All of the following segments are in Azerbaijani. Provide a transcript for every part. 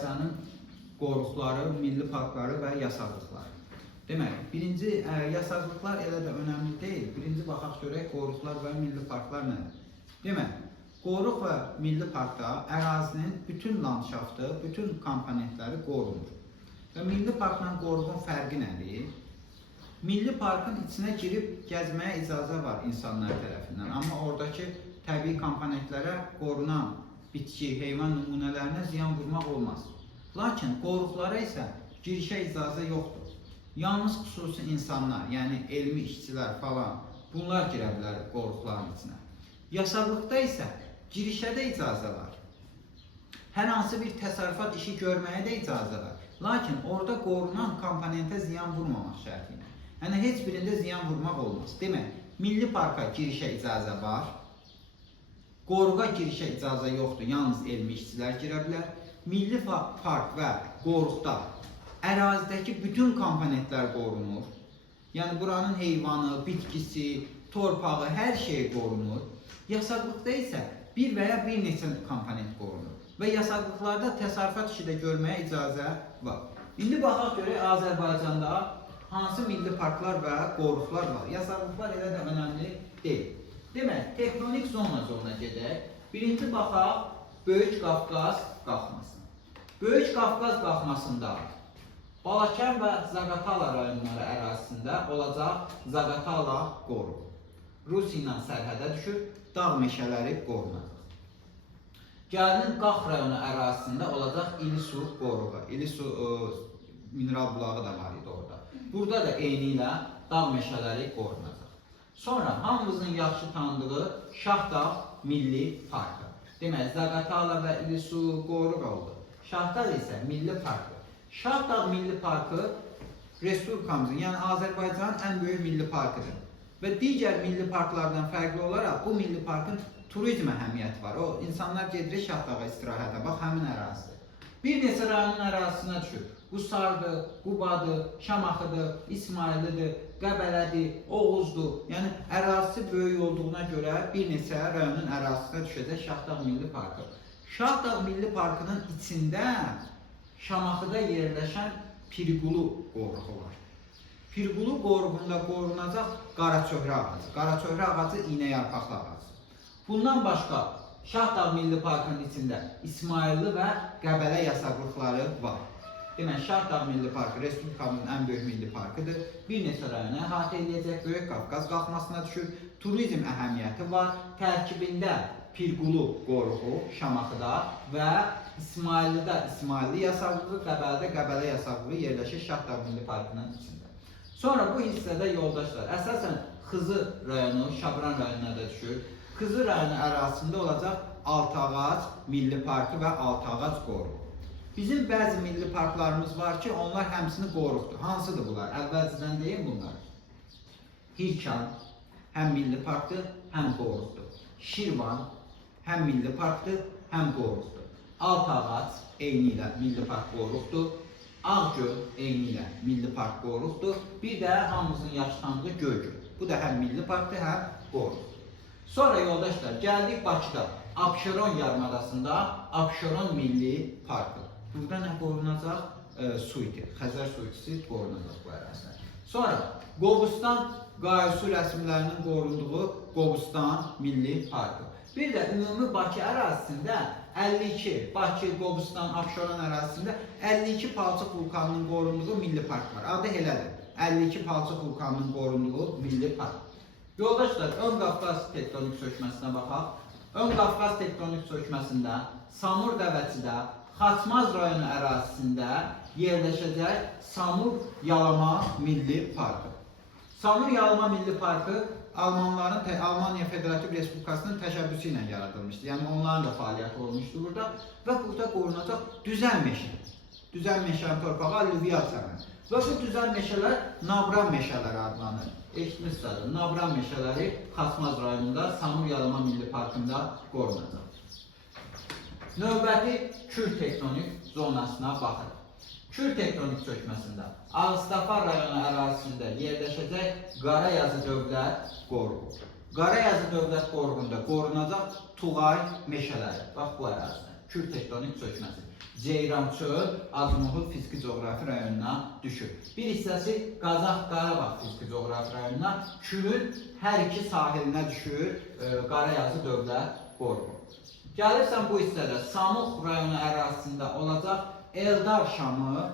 Azərbaycanın qoruqları, milli parkları və yasaqlıqları. Demək, birinci yasaqlıqlar elə də önəmli deyil. Birinci baxaq görək qoruqlar və milli parklar nədir? Demək, qoruq və milli parkda ərazinin bütün landşaftı, bütün komponentləri qorunur. Və milli parkla qoruğun fərqi nədir? Milli parkın içinə girib gəzməyə icazə var insanlar tərəfindən. Amma oradakı təbii komponentlərə, qorunan bitki, heyvan nümunələrinə ziyan vurmaq olmaz. Lakin qoruqlara isə girişə icazə yoxdur. Yalnız xüsusi insanlar, yəni elmi işçilər falan, bunlar girə bilər qoruqların içinə. Yasaqlıqda isə girişə də icazə var. Hər hansı bir təsərrüfat işi görməyə də icazə var. Lakin orada qorunan komponentə ziyan vurmamaq şərti ilə. Yəni, heç birində ziyan vurmaq olmaz. Demək, milli parka girişə icazə var. Qoruğa girişə icazə yoxdur, yalnız elmi işçilər girə bilər. Milli park və qoruqda ərazidəki bütün komponentlər qorunur. Yəni, buranın heyvanı, bitkisi, torpağı, hər şey qorunur. Yasaqlıqda isə bir və ya bir neçə komponent qorunur. Və yasaqlıqlarda təsərrüfat işi də görməyə icazə var. İndi baxaq görək Azərbaycanda hansı milli parklar və qoruqlar var. Yasaqlıqlar elə də önəmli deyil. Demək, tektonik zona gedək. Birinci baxaq Böyük Qafqaz qalxması. Böyük Qafqaz qalxmasında Balakən və Zaqatala rayonları ərazisində olacaq Zaqatala qoruğu. Rusiya ilə sərhədə düşür, dağ meşələri qorunacaq. Gəlinin Qax rayonu ərazisində olacaq İlisu qoruğu. İlisu mineral bulağı da var idi orada. Burada da eyni ilə dağ meşələri qorunacaq. Sonra hamımızın yaxşı tanıdığı Şahdağ Milli Parkı. Demək, Zaqatala və İlisu qoruq oldu. Şahdağ isə milli parkı. Şahdağ Milli Parkı Respublikamızın, yəni Azərbaycanın ən böyük milli parkıdır. Və digər milli parklardan fərqli olaraq bu milli parkın turizm əhəmiyyəti var. O, insanlar gedir Şahdağa istirahətə, bax, həmin ərazidir. Bir neçə rayonun ərazisinə düşür. Qusardır, Qubadır, Şamaxıdır, İsmaillidir, Qəbələdir, Oğuzdur. Yəni, ərazisi böyük olduğuna görə bir neçə rayonun ərazisinə düşəcək Şahdağ Milli Parkı. Şahdağ Milli Parkının içində Şamaxıda yerləşən Pirqulu qoruğu var. Pirqulu qoruğunda qorunacaq qaraçöhrə ağacı. Qaraçöhrə ağacı iynəyarpaqlı ağacı. Bundan başqa Şahdağ Milli Parkının içində İsmailli və Qəbələ yasaqlıqları var. Demək, Şahdağ Milli Parkı Respublikamızın ən böyük milli parkıdır. Bir neçə rayonu əhatə edəcək, Böyük Qafqaz qalxmasına düşür. Turizm əhəmiyyəti var. Tərkibində Pirqulu qoruğu Şamaxıda və İsmaillidə İsmailli yasaqlığı, Qəbələdə Qəbələ yasaqlığı yerləşir Şahdağ Milli Parkının içində. Sonra bu hissədə yoldaşlar, əsasən Xızı rayonu, Şabran rayonuna da düşür. Xızı rayonu ərazisində olacaq Altağac Milli Parkı və Altağac qoruğu. Bizim bəzi milli parklarımız var ki, onlar həmsini qoruqdur. Hansıdır bunlar? Əvvəlcədən deyim bunlar. Hirkan həm milli parkdır, həm qoruqdur. Şirvan həm milli parkdır, həm qoruqdur. Altağac eyni ilə milli park qoruqdur. Ağgöl eyni ilə milli park qoruqdur. Bir də hamımızın yaxşı tanıdığı Göygöl. Bu da həm milli parkdır, həm qoruqdur. Sonra yoldaşlar, gəldik Bakıda. Abşeron yarımadasında Abşeron Milli Parkı. Burada nə qorunacaq? Su idi. Xəzər su itisi qorunacaq bu ərazilər. Sonra Qobustan Qaysu rəsmlərinin qorunduğu Qobustan Milli Parkı. Bir də ümumi Bakı ərazisində 52, Bakı, Qobustan, Abşeron ərazisində 52 palçıq vulkanının qorunduğu milli park var. Adı elədir. 52 palçıq vulkanının qorunduğu milli park. Yoldaşlar, Ön Qafqaz tektonik çökməsinə baxaq. Ön Qafqaz tektonik çökməsində Samur Dəvəçidə Xaçmaz rayonu ərazisində yerləşəcək Samur Yalama Milli Parkı. Samur Yalama Milli Parkı Almaniya Federativ Respublikasının təşəbbüsü ilə yaradılmışdı. Yəni onların da fəaliyyəti olmuşdu burada və burada qorunacaq düzən meşə. Düzən meşənin torpağı allüvial çəmən. Və bu düzən meşələr Nabran meşələri adlanır. Eşitmişsiniz, Nabran meşələri Xaçmaz rayonunda Samur Yalama Milli Parkında qorunacaq. Növbəti Kür tektonik zonasına baxırıq. Kür tektonik çökməsində Ağstafa rayonu ərazisində yerləşəcək Qarayazı Dövlət qoruğu. Qarayazı Dövlət qoruğunda qorunacaq Tuğay meşələri. Bax bu ərazidə. Kür tektonik çökməsi. Ceyrançöl, Acımoğul fiziki coğrafi rayonuna düşür. Bir hissəsi Qazax Qarabağ fiziki coğrafi rayonuna, Kürün hər iki sahilinə düşür Qarayazı dövlət qoruğu. Gəlirsən bu hissədə Samux rayonu ərazisində olacaq Eldar Şamı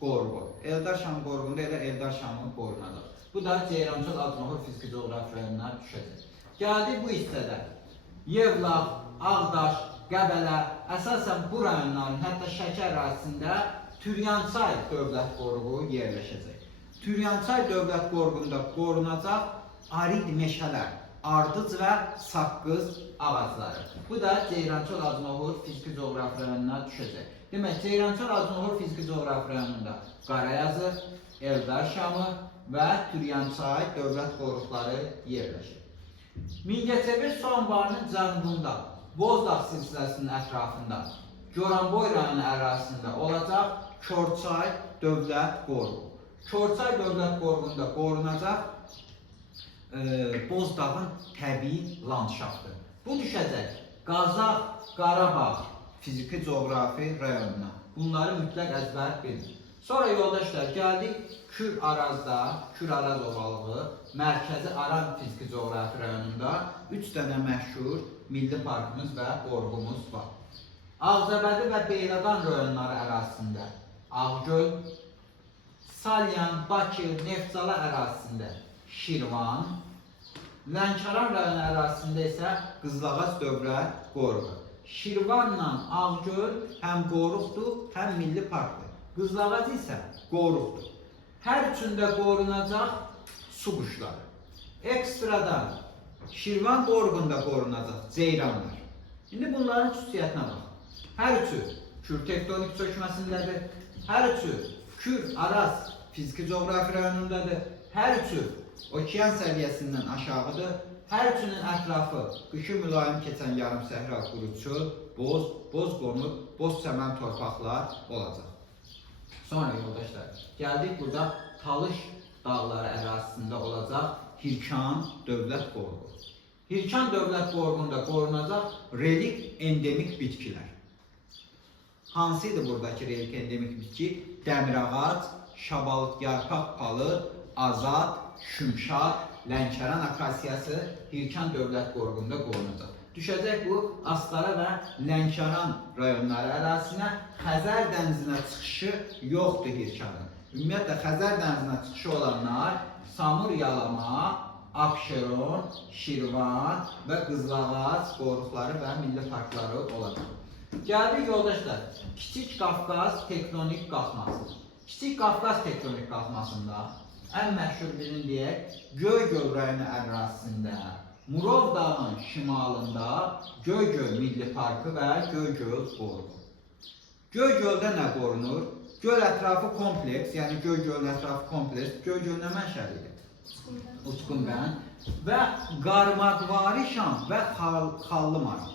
qoruğu. Eldar Şamı qoruğunda elə Eldar Şamı qorunacaq. Bu da Ceyrançöl, Acımoğul fiziki coğrafi rayonuna düşəcək. Gəldik bu hissədə Yevlax, Ağdaş, Qəbələ, əsasən bu rayonların, hətta Şəki ərazisində Türyançay dövlət qoruğu yerləşəcək. Türyançay dövlət qoruğunda qorunacaq arid meşələr, ardıc və saqqız ağacları. Bu da Ceyrançöl, Acımoğul fiziki coğrafi rayonuna düşəcək. Demək, Ceyrançöl, Acımoğul fiziki coğrafi rayonunda Qarayazı, Eldar Şamı və Türyançay dövlət qoruqları yerləşir. Mingəçevir su anbarının cənubunda, Bozdağ silsiləsinin ətrafında, Goranboy rayonu ərazisində olacaq Korçay dövlət qoruğu. Korçay dövlət qoruğunda qorunacaq Bozdağın təbii landşaftı. Bu düşəcək Qazax Qarabağ fiziki coğrafi rayonuna. Bunları mütləq əzbər bilin. Sonra yoldaşlar gəldik Kür Arazda, Kür Araz ovalığı, Mərkəzi Aran fiziki coğrafi rayonunda 3 dənə məşhur milli parkımız və qoruğumuz var. Ağcabədi və Beyləqan rayonları ərazisində Ağgöl, Salyan, Bakı, Neftçala ərazisində Şirvan, Lənkəran rayonu ərazisində isə Qızılağac dövlət qoruğu. Şirvanla Ağgöl həm qoruqdur, həm milli parkdır. Qızılağac isə qoruqdur. Hər üçündə qorunacaq su quşları. Ekstradan Şirvan qoruğunda qorunacaq ceyranlar. İndi bunların xüsusiyyətinə bax. Hər üçü Kür tektonik çökməsindədir. Hər üçü Kür Araz fiziki coğrafi rayonundadır. Hər üçü okean səviyyəsindən aşağıdır. Hər üçünün ətrafı qışı mülayim keçən yarım səhra quruçu, boz qonur, boz çəmən torpaqlar olacaq. Sonra yoldaşlar, gəldik burada Talış dağları ərazisində olacaq Hirkan dövlət qoruğu. Hirkan dövlət qoruğunda qorunacaq relik endemik bitkilər. Hansıydı buradakı relik endemik bitki? Dəmirağac, şabalıt yarpaq palıd, azad, şümşad, Lənkəran akasiyası Hirkan dövlət qoruğunda qorunacaq. Düşəcək bu Astara və Lənkəran rayonları ərazisinə. Xəzər dənizinə çıxışı yoxdur Hirkanın. Ümumiyyətlə Xəzər dənizinə çıxışı olanlar Samur Yalama, Abşeron, Şirvan və Qızılağac qoruqları və milli parkları olacaq. Gəldik yoldaşlar, Kiçik Qafqaz tektonik qalxması. Kiçik Qafqaz tektonik qalxmasında ən məşhur birini deyək, Göygöl rayonu ərazisində Murov dağının şimalında Göygöl milli parkı və Göygöl qoruğu. Göygöldə nə qorunur? Göl ətrafı kompleks, yəni Göygölün ətrafı kompleks, Göygöl nə mənşəlidir? Uçqunbənd və Qarmaqvari Şam və Xallı Maral.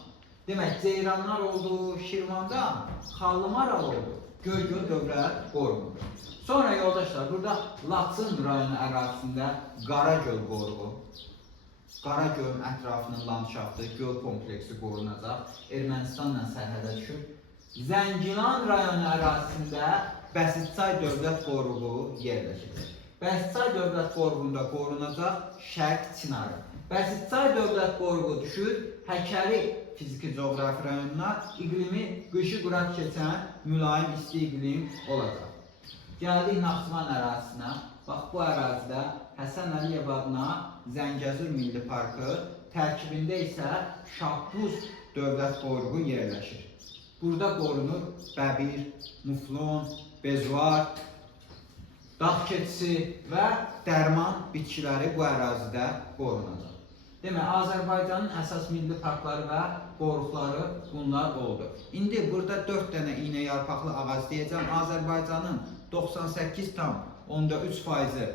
Demək, ceyranlar oldu Şirvanda, Xallı Maral oldu, Göygöl dövlət qoruğu. Sonra yoldaşlar, burada Laçın rayonu ərazisində Qaragöl qoruğu. Qaragölün ətrafının landşaftı, göl kompleksi qorunacaq, Ermənistanla sərhədə düşür. Zəngilan rayonu ərazisində Bəsitçay dövlət qoruğu yerləşir. Bəsitçay dövlət qoruğunda qorunacaq Şərq Çinarı. Bəsitçay dövlət qoruğu düşür Həkəri fiziki coğrafi rayonuna, iqlimi qışı quraq keçən mülayim isti iqlim olacaq. Gəldik Naxçıvan ərazisinə. Bax, bu ərazidə Həsən Əliyev adına Zəngəzur Milli Parkı, tərkibində isə Şahbuz dövlət qoruğu yerləşir. Burada qorunur bəbir, muflon, bezuar, dağ keçisi və dərman bitkiləri bu ərazidə qorunacaq. Demək, Azərbaycanın əsas milli parkları və qoruqları bunlar oldu. İndi burada 4 dənə iynə yarpaqlı ağac deyəcəm. Azərbaycanın 98,3%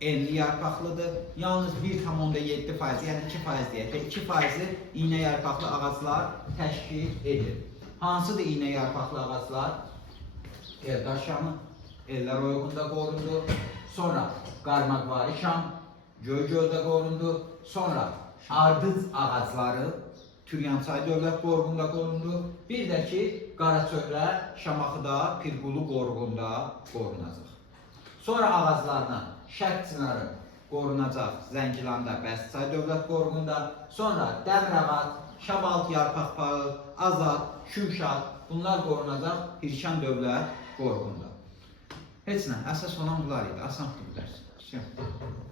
enli yarpaqlıdır. Yalnız 1,7%, yəni 2% deyək və 2% iynə yarpaqlı ağaclar təşkil edir. Hansıdır iynə yarpaqlı ağaclar? Eldar Şamı, Ellər oyğunda qorundu. Sonra Qarmaqvari Şam, Göygöldə qorundu. Sonra ardıc ağacları, Türyançay dövlət qoruğunda qorundu. Bir də ki, Qaraçöhrə, Şamaxıda, Pirqulu qoruğunda qorunacaq. Sonra ağaclardan Şərq çinarı qorunacaq Zəngilanda, Bəstçay dövlət qoruğunda. Sonra Dəmirağac, Şabaltı yarpaq bağı, Azad, Şümşad bunlar qorunacaq Hirşan dövlət qoruğunda. Heç nə, əsas olan bunlar idi. Asan bilərsən.